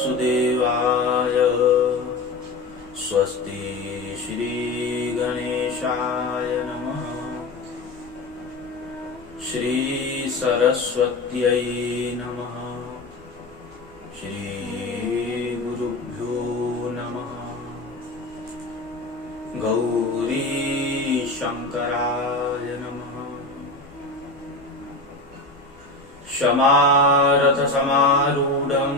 वासुदेवाय। स्वस्ति श्री गणेशाय नमः। श्री सरस्वत्यै नमः। श्री गुरुभ्यो नमः। गौरी शंकराय नमः। शमारथ समारूढ़ं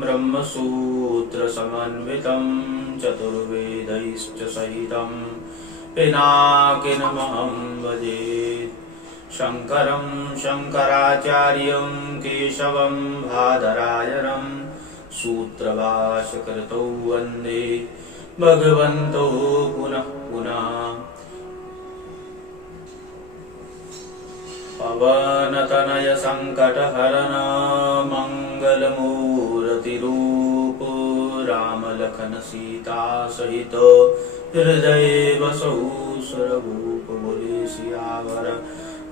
ब्रह्मसूत्र समन्वितं चतुर्वेदैश्च सहितं पिनाकिनमहं भजे। शंकरं शंकराचार्यं केशवं बादरायणं सूत्रभाष्यकृतौ वन्दे भगवन्तौ पुनः पुनः। पवनतनय संकटहरण मंगलमूर्तिरूप राम लखन सीता सहित हृदय बसौ स्वरूप। बोले सियावर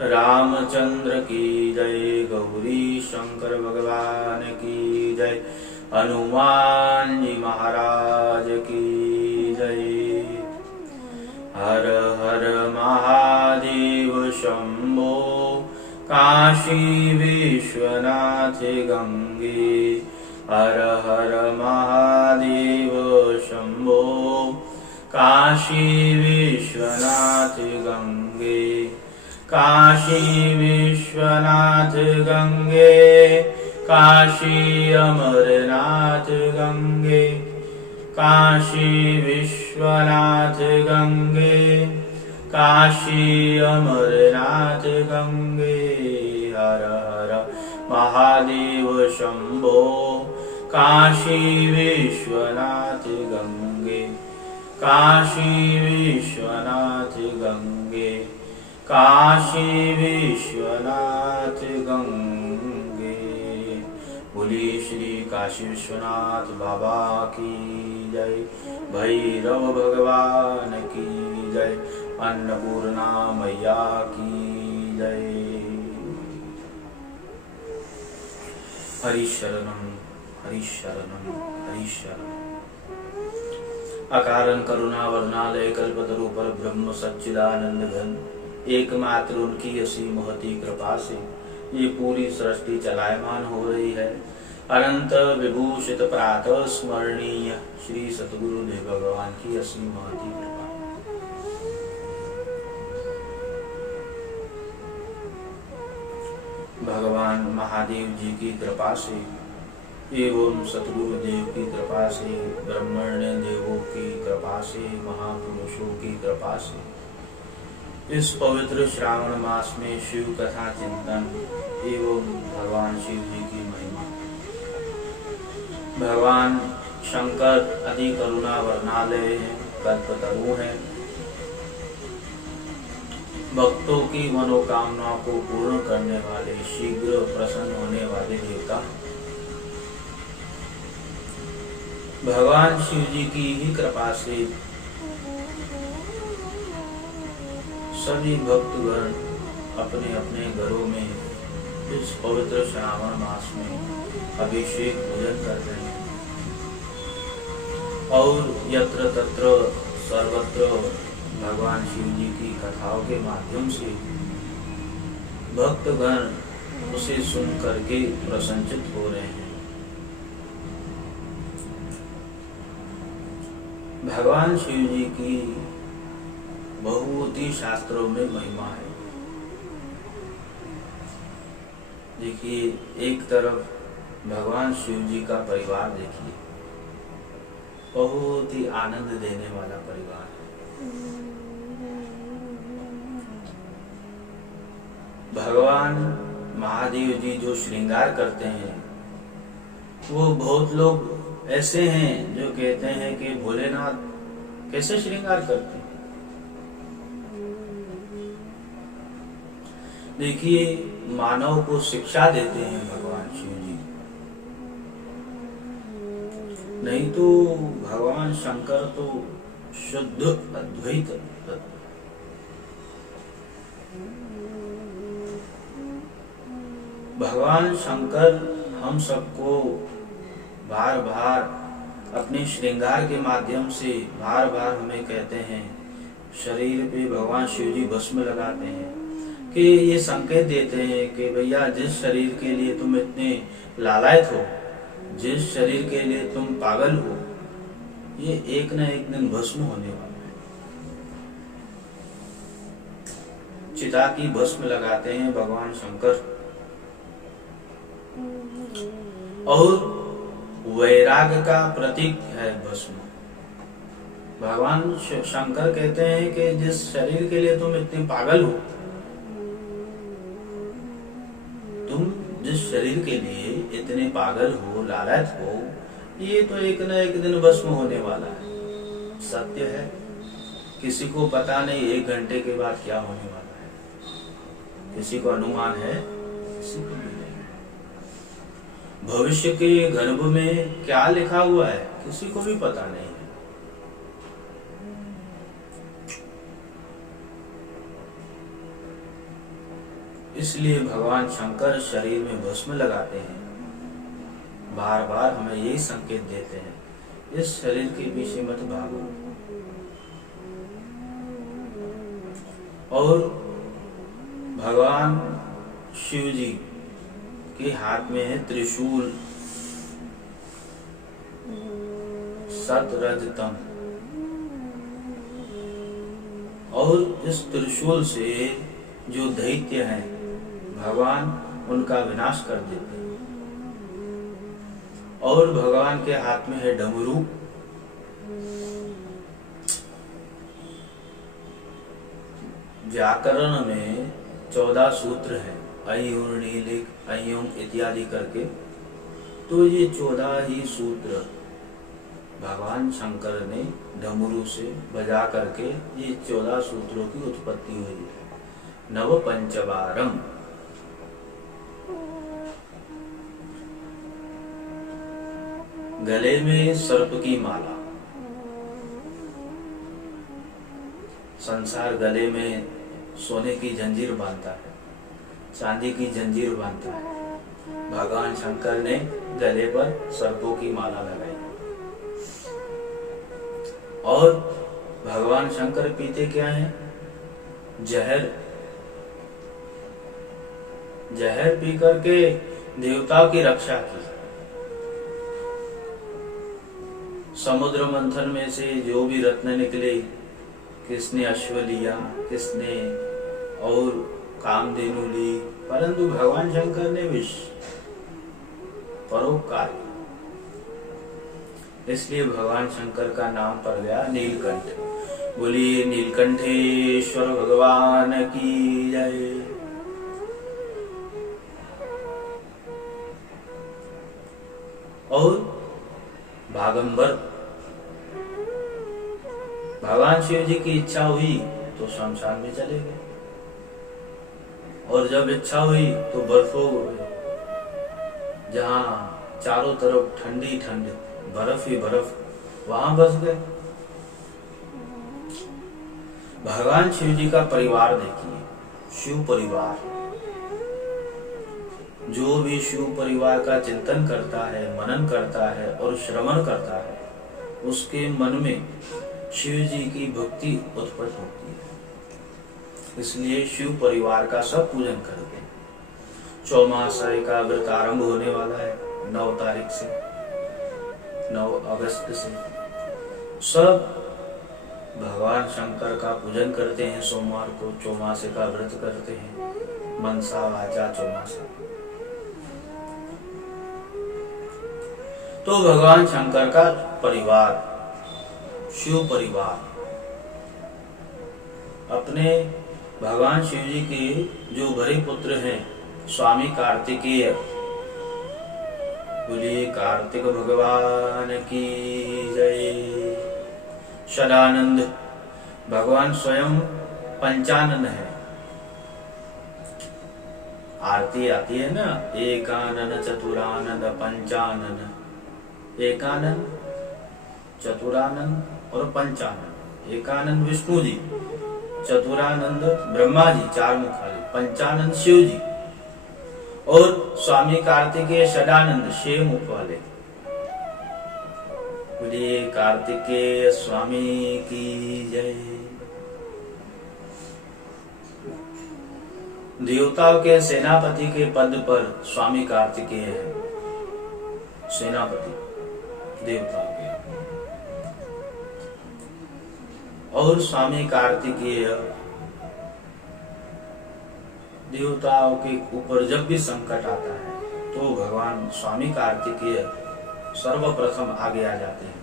रामचंद्र की जय। गौरी शंकर भगवान की जय। हनुमान जी महाराज की जय। हर हर महादेव शंभो काशी विश्वनाथ गंगे। हर हर महादेव शंभो काशी विश्वनाथ गंगे। काशी विश्वनाथ गंगे। काशी अमरनाथ गंगे। काशी विश्वनाथ गंगे। काशी अमरनाथ गंगे। हर हर महादेव शंभो काशी विश्वनाथ गंगे। काशी विश्वनाथ गंगे। काशी विश्वनाथ गंगे। बोली श्री काशी विश्वनाथ बाबा की जय। भैरव भगवान की जय। अन्नपूर्णा मैया की जय। हरि शरणम हरि शरणम हरि शरणम। अकारण करुणा वर्णालय कल्पतरु पर ब्रह्म सच्चिदानंद घन। एकमात्र उनकी असीम महती कृपा से ये पूरी सृष्टि चलायमान हो रही है। अनंत विभूषित प्रातः स्मरणीय श्री सतगुरु देव भगवान की असीम महती कृपा। भगवान महादेव जी की कृपा से एवं सतगुरु देव की कृपा से, ब्रह्मण्य देवों की कृपा से, महापुरुषों की कृपा से इस पवित्र श्रावण मास में शिव कथा चिंतन एवं भगवान शिव जी की महिमा। भगवान शंकर अति करुणा वर्णालय है, कल्पतरु है। भक्तों की मनोकामनाओं को पूर्ण करने वाले, शीघ्र प्रसन्न होने वाले देवता भगवान शिव जी की ही कृपा से सभी भक्तगण अपने अपने घरों में इस पवित्र श्रावण मास में अभिषेक पूजन करते हैं और यत्र तत्र सर्वत्र भगवान शिव जी की कथाओं के माध्यम से भक्तगण उसे सुन करके प्रसन्नचित हो रहे हैं। भगवान शिव जी की बहुत ही शास्त्रों में महिमा है। देखिए, एक तरफ भगवान शिव जी का परिवार देखिए, बहुत ही आनंद देने वाला परिवार है। भगवान महादेव जी जो श्रृंगार करते हैं, वो बहुत लोग ऐसे हैं जो कहते हैं कि भोलेनाथ कैसे श्रृंगार करते हैं। देखिए, मानव को शिक्षा देते हैं भगवान शिव जी, नहीं तो भगवान शंकर तो शुद्ध अद्वैत तत्व। भगवान शंकर हम सबको बार बार अपने श्रृंगार के माध्यम से बार बार हमें कहते हैं, शरीर पे भगवान शिव जी भस्म लगाते हैं कि ये संकेत देते हैं कि भैया जिस शरीर के लिए तुम इतने लालायत हो, जिस शरीर के लिए तुम पागल हो, ये एक न एक दिन भस्म होने वाला है। चिता की भस्म लगाते हैं भगवान शंकर और वैराग्य का प्रतीक है भस्म। भगवान शंकर कहते हैं कि जिस शरीर के लिए तुम इतने पागल हो, तुम जिस शरीर के लिए इतने पागल हो, लालच हो, ये तो एक न एक दिन भस्म होने वाला है। सत्य है, किसी को पता नहीं 1 घंटे के बाद क्या होने वाला है। किसी को अनुमान है, किसी को नहीं। भविष्य के गर्भ में क्या लिखा हुआ है, किसी को भी पता नहीं है। इसलिए भगवान शंकर शरीर में भस्म लगाते हैं, बार बार हमें यही संकेत देते हैं, इस शरीर के पीछे मत भागो। और भगवान शिव जी के हाथ में है त्रिशूल, सतरजतम, और इस त्रिशूल से जो दैत्य हैं भगवान उनका विनाश कर देते हैं। और भगवान के हाथ में है डमरू, व्याकरण में 14 सूत्र है, अयुर नीलिक अयुम इत्यादि करके। तो ये 14 ही सूत्र भगवान शंकर ने डमरू से बजा करके ये 14 सूत्रों की उत्पत्ति हुई है। नव पंचवारम, गले में सर्प की माला। संसार गले में सोने की जंजीर बांधता है, चांदी की जंजीर बांधता है, भगवान शंकर ने गले पर सर्पों की माला लगाई। और भगवान शंकर पीते क्या है? जहर। जहर पी करके देवताओं की रक्षा की। समुद्र मंथन में से जो भी रत्न निकले, किसने अश्व लिया, किसने और कामधेनु ली, परंतु भगवान शंकर ने विष, परोपकार। इसलिए भगवान शंकर का नाम पड़ गया नीलकंठ। बोलिए नीलकंठेश्वर भगवान की जय। और भागंबर, भगवान शिव जी की इच्छा हुई तो शमशान में चले गए, और जब इच्छा हुई तो बर्फ हो गए, जहां चारों तरफ ठंडी ठंड, बर्फ ही बर्फ, वहां बस गए। भगवान शिव जी का परिवार देखिए, शिव परिवार। जो भी शिव परिवार का चिंतन करता है, मनन करता है और श्रवण करता है, उसके मन में शिव जी की भक्ति उत्पन्न होती है। इसलिए शिव परिवार का सब पूजन करते हैं। चौमासाय का व्रत आरंभ होने वाला है 9 तारीख से, 9 अगस्त से। सब भगवान शंकर का पूजन करते हैं। सोमवार को चौमासे का व्रत करते हैं, मनसा वाचा चौमासा। तो भगवान शंकर का परिवार, शिव परिवार, अपने भगवान शिव जी के जो बड़े पुत्र हैं स्वामी कार्तिकेय, बोलिए कार्तिक भगवान की जय। सदानंद, भगवान स्वयं पंचानन है। आरती आती है ना, एकानन चतुरानन पंचानन, एकानन चतुरानन और पंचानन। एकानंद विष्णु जी, चतुरानंद ब्रह्मा जी चार मुख वाले, पंचानंद शिव जी और स्वामी कार्तिकेय षडानंद छह मुख वाले। बोलिए कार्तिकेय स्वामी की जय। देवताओं के सेनापति के पद पर स्वामी कार्तिकेय है, सेनापति देवताओं के। और स्वामी कार्तिकेय देवताओं के ऊपर जब भी संकट आता है तो भगवान स्वामी कार्तिकेय सर्वप्रथम आगे आ जाते हैं।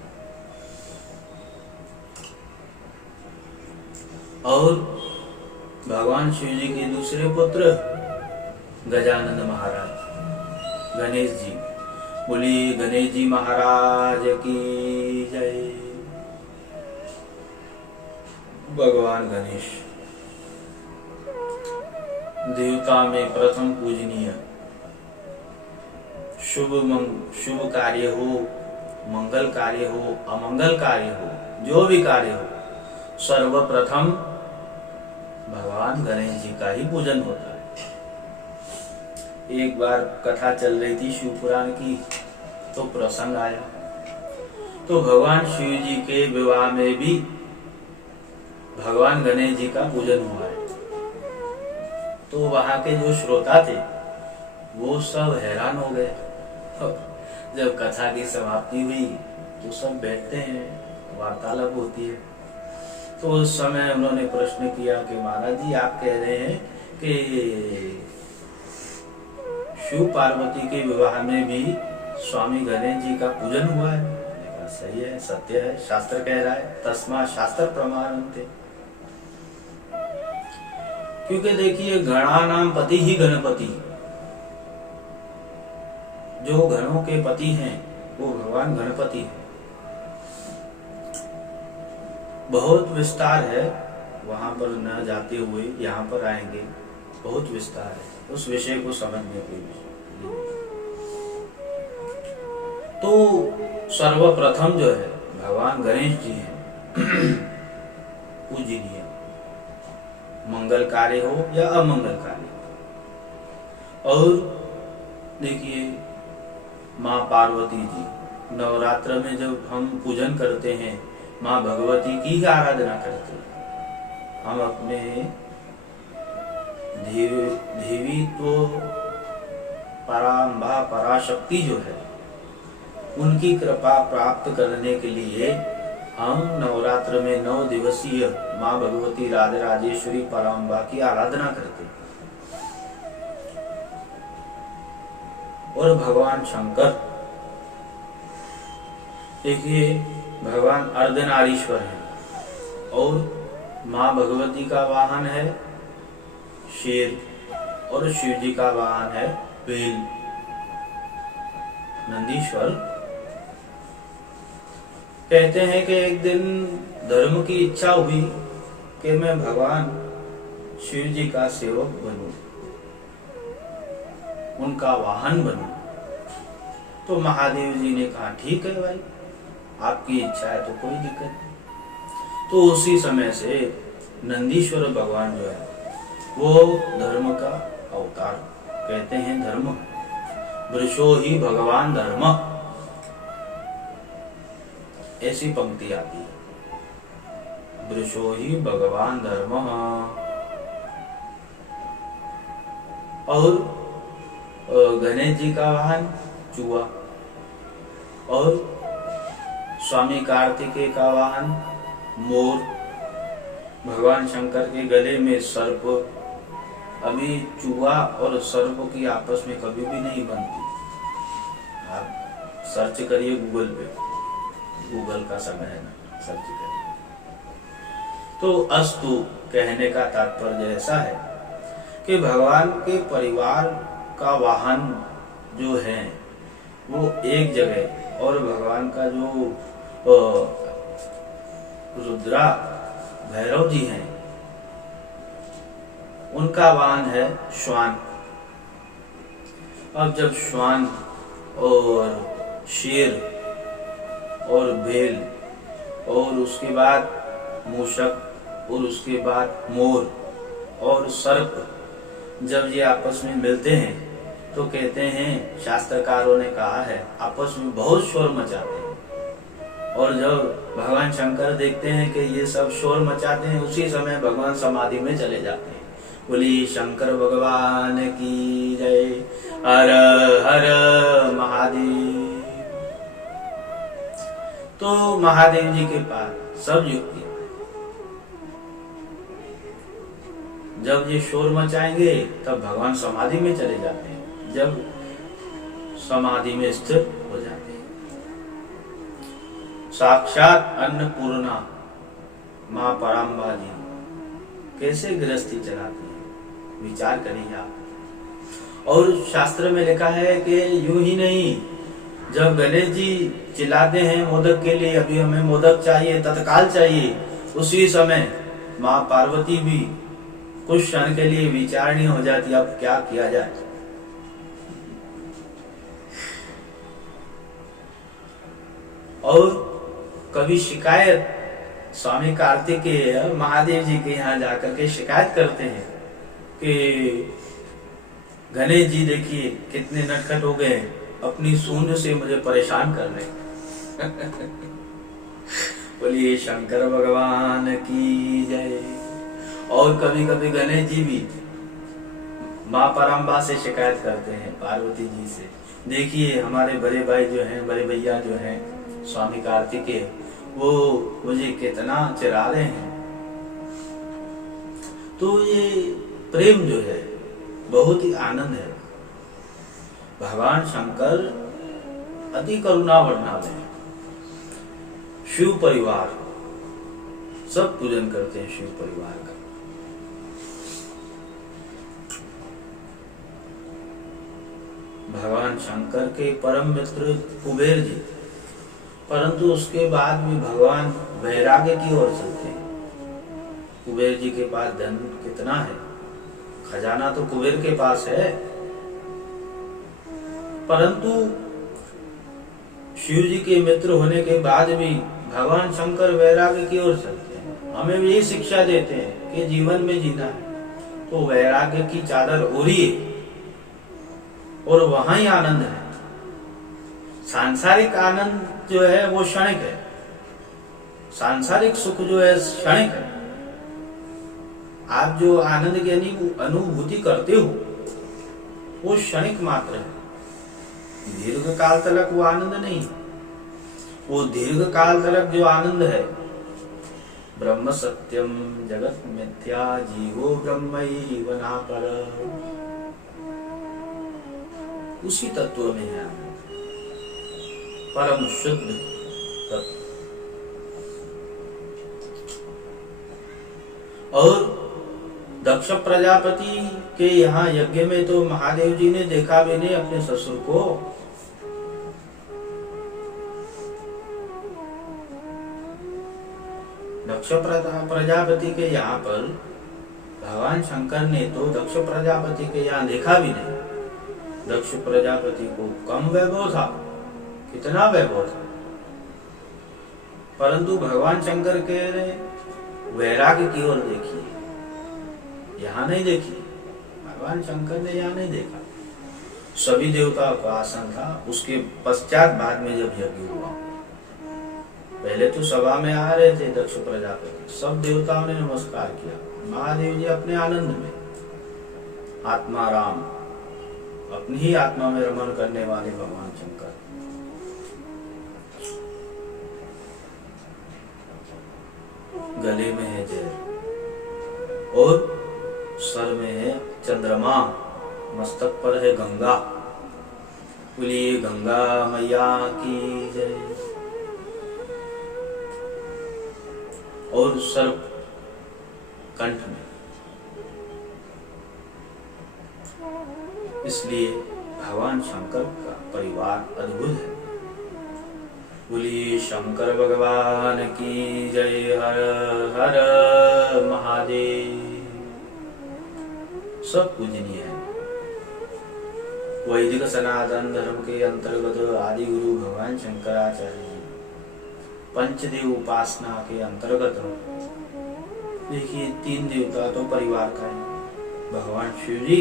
और भगवान शिव जी के दूसरे पुत्र गजानन महाराज, गणेश जी, बोलिए गणेश जी महाराज की जय। भगवान गणेश देवता में प्रथम पूजनीय, शुभ कार्य हो, मंगल कार्य हो, अमंगल कार्य हो, जो भी कार्य हो, सर्वप्रथम भगवान गणेश जी का ही पूजन होता है। एक बार कथा चल रही थी शिव पुराण की, तो प्रसंग आया, तो भगवान शिव जी के विवाह में भी भगवान गणेश जी का पूजन हुआ है। तो वहां के जो श्रोता थे वो सब हैरान हो गए। जब कथा की समाप्ति हुई तो सब बैठते हैं, वार्तालाप होती है। तो उस समय उन्होंने प्रश्न किया कि महाराज जी आप कह रहे हैं कि शिव पार्वती के विवाह में भी स्वामी गणेश जी का पूजन हुआ है। देखा सही है, सत्य है, शास्त्र कह रहा है, तस्मा शास्त्र प्रमाणन्ते। क्योंकि देखिए गणानाम पति ही गणपति, जो गणों के पति हैं वो भगवान गणपति है। बहुत विस्तार है, वहां पर न जाते हुए यहाँ पर आएंगे, बहुत विस्तार है उस विषय को समझने के लिए। तो सर्वप्रथम जो है भगवान गणेश जी हैं पूजनीय, मंगल कार्य हो या अमंगल कार्य हो। और देखिए माँ पार्वती जी, नवरात्र में जब हम पूजन करते हैं माँ भगवती की ही आराधना करते हैं। हम अपने देवी तो पराम्बा पराशक्ति जो है उनकी कृपा प्राप्त करने के लिए हम नवरात्र में 9 दिवसीय माँ भगवती राजराजेश्वरी पराम्बा की आराधना करते हैं। और भगवान शंकर देखिए भगवान अर्धनारीश्वर है और माँ भगवती का वाहन है शेर और शिव जी का वाहन है बेल, नंदीश्वर। कहते हैं कि एक दिन धर्म की इच्छा हुई कि मैं भगवान शिव जी का सेवक बनूं, उनका वाहन बनूं। तो महादेव जी ने कहा ठीक है भाई, आपकी इच्छा है तो कोई दिक्कत नहीं। तो उसी समय से नंदीश्वर भगवान जो है वो धर्म का अवतार, कहते हैं धर्म वृषो ही भगवान धर्म, ऐसी पंक्ति आती है, वृषो ही भगवान धर्म। और गणेश जी का वाहन चूहा और स्वामी कार्तिकेय का वाहन मोर, भगवान शंकर के गले में सर्प। अभी चूहा और सर्प की आपस में कभी भी नहीं बनती, आप सर्च करिए गूगल पे, गूगल का समय है ना, सर्च करिए। तो अस्तु कहने का तात्पर्य ऐसा है कि भगवान के परिवार का वाहन जो है वो एक जगह, और भगवान का जो रुद्रा भैरव जी हैं उनका वाहन है श्वान, अब जब श्वान और शेर और भेल और उसके बाद मूषक और उसके बाद मोर और सर्प जब ये आपस में मिलते हैं तो कहते हैं, शास्त्रकारों ने कहा है, आपस में बहुत शोर मचाते हैं। और जब भगवान शंकर देखते हैं कि ये सब शोर मचाते हैं, उसी समय भगवान समाधि में चले जाते हैं। बोली शंकर भगवान की जय। हर हर महादेव। तो महादेव जी के पास सब युक्ति, जब ये शोर मचाएंगे तब भगवान समाधि में चले जाते हैं, जब समाधि में स्थिर हो जाते हैं। साक्षात अन्नपूर्णा मां पराम्बा जी कैसे गृहस्थी चलाती है, विचार करिए आप। और शास्त्र में लिखा है कि यूं ही नहीं, जब गणेश जी चिल्लाते हैं मोदक के लिए, अभी हमें मोदक चाहिए, तत्काल चाहिए, उसी समय मां पार्वती भी कुछ क्षण के लिए विचारणी हो जाती, अब क्या किया जाए। और कभी शिकायत स्वामी कार्तिकेय महादेव जी के यहाँ जाकर के शिकायत करते हैं कि गणेश जी देखिए कितने नटखट हो गए, अपनी सूंड से मुझे परेशान कर रहे। बोलिए शंकर भगवान की जय। और कभी कभी गणेश जी भी माँ पराम्बा से शिकायत करते हैं, पार्वती जी से, देखिए हमारे बड़े भाई जो हैं, बड़े भैया जो हैं स्वामी कार्तिकेय, वो मुझे कितना चिढ़ा रहे हैं। तो ये प्रेम जो है बहुत ही आनंद है। भगवान शंकर अति करुणा वर्णाले हैं। शिव परिवार सब पूजन करते हैं शिव परिवार का। भगवान शंकर के परम मित्र कुबेर जी, परंतु उसके बाद भी भगवान वैराग्य की ओर चलते हैं। कुबेर जी के पास धन कितना है, खजाना तो कुबेर के पास है, परंतु शिव जी के मित्र होने के बाद भी भगवान शंकर वैराग्य की ओर चलते हैं। हमें भी यही शिक्षा देते हैं कि जीवन में जीना है तो वैराग्य की चादर ओढ़िए और वहां ही आनंद है। सांसारिक आनंद जो है वो क्षणिक है, सांसारिक सुख जो है क्षणिक है। आप जो आनंद की अनुभूति करते हो वो क्षणिक मात्र है, दीर्घ काल तक वो आनंद नहीं। वो दीर्घ काल तक जो आनंद है, ब्रह्म सत्यम जगत मिथ्या जीवो ब्रह्मैव नापर, उसी तत्व में है परम शुद्ध तत्व। और दक्ष प्रजापति के यहाँ यज्ञ में तो महादेव जी ने देखा भी नहीं अपने ससुर को। दक्ष प्रजापति के यहाँ पर भगवान शंकर ने तो दक्ष प्रजापति के यहाँ देखा भी नहीं। दक्ष प्रजापति को कम वैभव था, कितना वैभव था, परंतु भगवान शंकर के वैराग्य की ओर देखिए, यहाँ नहीं देखी। भगवान शंकर ने यहाँ नहीं देखा। सभी देवताओं का आसन था, उसके पश्चात बाद में जब यज्ञ हुआ, पहले तो सभा में आ रहे थे दक्ष प्रजापति, सब देवताओं ने नमस्कार किया। महादेव जी अपने आनंद में, आत्मा राम, अपनी ही आत्मा में रमण करने वाले भगवान शंकर, गले में है जय और सर में है चंद्रमा, मस्तक पर है गंगा। बोलिए गंगा मैया की जय। और सर्प कंठ में, इसलिए भगवान शंकर का परिवार अद्भुत है। बोलिए शंकर भगवान की जय। हर हर महादेव। सब पूजनीय है। वैदिक सनातन धर्म के अंतर्गत आदि गुरु भगवान शंकराचार्य जी पंचदेव उपासना के अंतर्गत देखिए 3 देवता तो परिवार का है, भगवान शिव जी,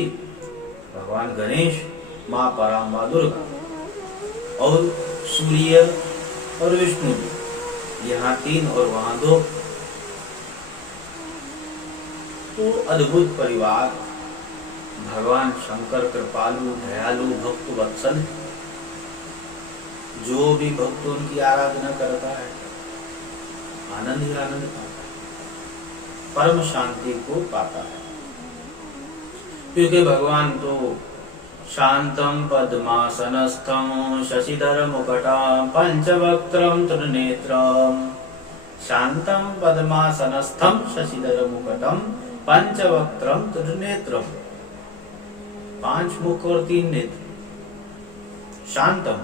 भगवान गणेश, माँ पराम्बा दुर्गा और सूर्य और विष्णु जी, यहाँ 3 और वहाँ 2। तो अद्भुत परिवार, भगवान शंकर कृपालु दयालु भक्त वत्सल, जो भी भक्त उनकी आराधना करता है आनंद ही आनंद पाता है, परम शांति को पाता है। क्योंकि भगवान तो शांतम पद्मासनस्थम शशिधर मुकुटम पंचवक्त्रम त्रिनेत्रम, शांतम पद्मासनस्थम शशिधर मुकुटम पंचवक्त्रम त्रिनेत्रम, 5 मुख और 3 नेत्र, शांतम,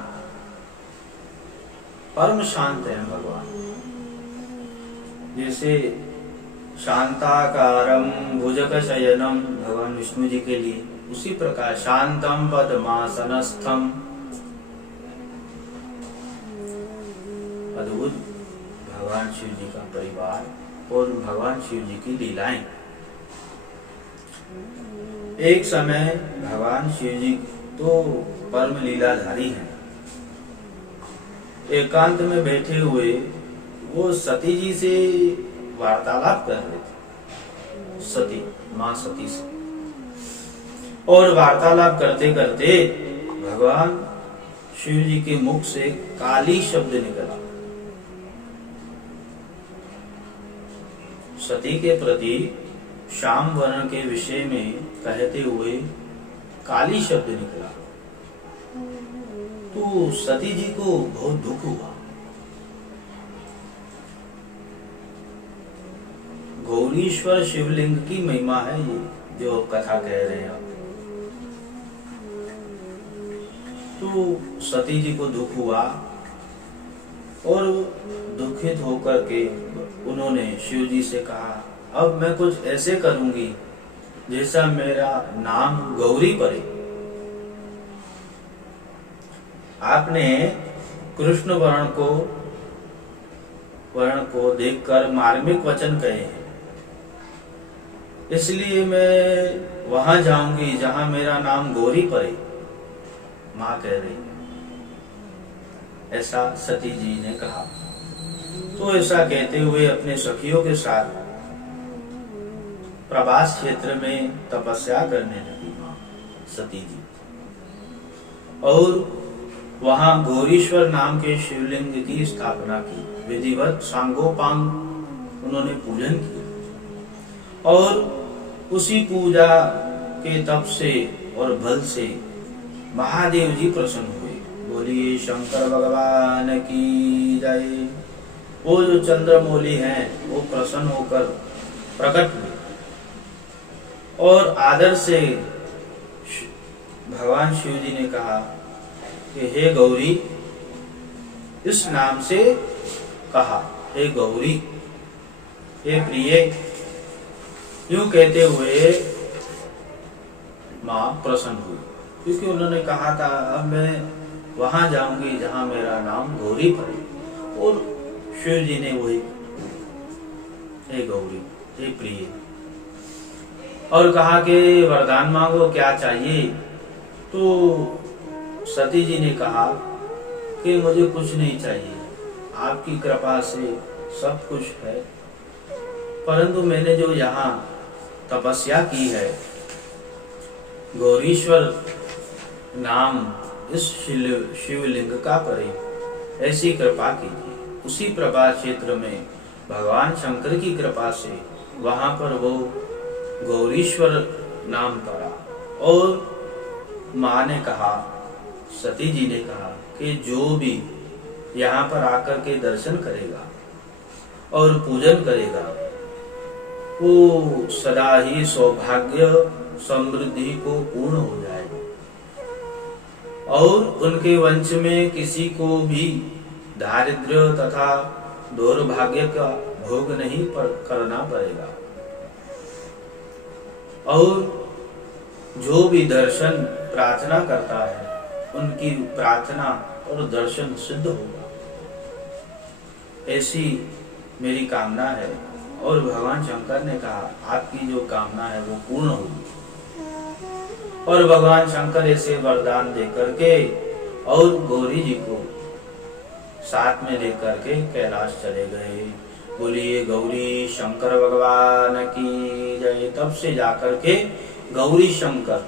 परम शांत है भगवान। जैसे शांताकारम भुजगशयनम भगवान विष्णु जी के लिए, उसी प्रकार शांतम पद्मासनस्थम, अद्भुत भगवान शिव जी का परिवार और भगवान शिव जी की लीलाएं। एक समय भगवान शिव जी तो परम लीलाधारी हैं, एकांत में बैठे हुए वो सती जी से वार्तालाप कर रहे थे, सती मां सती से, और वार्तालाप करते करते भगवान शिव जी के मुख से काली शब्द निकला। सती के प्रति श्याम वर्ण के विषय में कहते हुए काली शब्द निकला। तो सती जी को बहुत दुख हुआ। गौरीश्वर शिवलिंग की महिमा है ये जो कथा कह रहे हैं आप। तो सती जी को दुख हुआ और दुखित होकर के उन्होंने शिव जी से कहा, अब मैं कुछ ऐसे करूंगी जैसा मेरा नाम गौरी पड़े। आपने कृष्ण वर्ण को देखकर मार्मिक वचन कहे हैं, इसलिए मैं वहां जाऊंगी जहां मेरा नाम गौरी पड़े, मां कह रही, ऐसा सती जी ने कहा। तो ऐसा कहते हुए अपने सखियों के साथ प्रभास क्षेत्र में तपस्या करने लगी मां सती जी, और वहां गौरीश्वर नाम के शिवलिंग की स्थापना की, विधिवत सांगोपांग उन्होंने पूजन किया, और उसी पूजा के तप से और बल से महादेव जी प्रसन्न हुए। बोलिए शंकर भगवान की जय। वो जो चंद्रमौली हैं वो प्रसन्न होकर प्रकट हुए और आदर से भगवान शिव जी ने कहा कि हे गौरी, इस नाम से कहा, हे गौरी, हे प्रिय। यूं कहते हुए मां प्रसन्न हुई, क्योंकि उन्होंने कहा था अब मैं वहां जाऊंगी जहां मेरा नाम गौरी पड़े, और शिव जी ने वही, हे गौरी, हे प्रिय, और कहा कि वरदान मांगो, क्या चाहिए। तो सती जी ने कहा कि मुझे कुछ नहीं चाहिए, आपकी कृपा से सब कुछ है, परंतु मैंने जो यहाँ तपस्या की है, गौरीश्वर नाम इस शिवलिंग का परे, ऐसी कृपा कीजिए। उसी प्रभास क्षेत्र में भगवान शंकर की कृपा से वहां पर वो गौरीश्वर नाम पड़ा, और मां ने कहा, सती जी ने कहा कि जो भी यहाँ पर आकर के दर्शन करेगा और पूजन करेगा वो सदा ही सौभाग्य समृद्धि को पूर्ण हो जाएगा, और उनके वंश में किसी को भी दारिद्र्य तथा दुर्भाग्य का भोग नहीं करना पड़ेगा, और जो भी दर्शन प्रार्थना करता है उनकी प्रार्थना और दर्शन सिद्ध होगा, ऐसी मेरी कामना है। और भगवान शंकर ने कहा आपकी जो कामना है वो पूर्ण होगी। और भगवान शंकर ऐसे वरदान देकर के और गौरी जी को साथ में लेकर के कैलाश चले गए। बोलिए गौरी शंकर भगवान की जय। तब से जाकर के गौरी शंकर,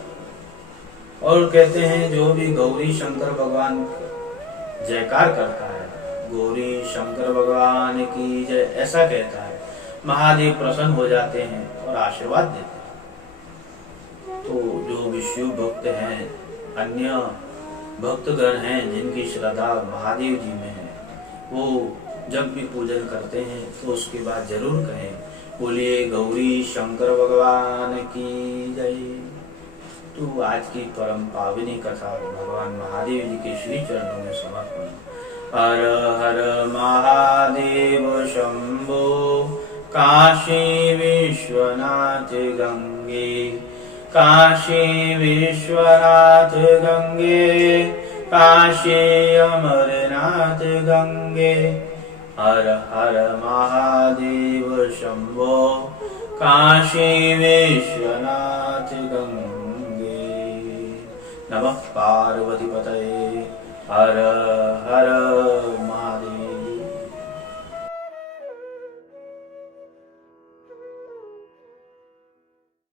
और कहते हैं जो भी गौरी शंकर भगवान जयकार करता है, गौरी शंकर भगवान की जय ऐसा कहता है, महादेव प्रसन्न हो जाते हैं और आशीर्वाद देते हैं। तो जो विष्णु भक्त हैं, अन्य भक्तगण हैं जिनकी श्रद्धा महादेव जी में है, वो जब भी पूजन करते हैं तो उसके बाद जरूर कहें बोलिए गौरी शंकर भगवान की जय। तो आज की परम पावनी कथा भगवान महादेव जी के श्री चरणों में समर्पण। हर हर महादेव शंभो काशी विश्वनाथ गंगे, काशी विश्वनाथ गंगे, काशी अमरनाथ गंगे। हर हर महादेव शंभो काशी विश्वनाथ गंगे। नमः पार्वती पतये। हर हर महादेव।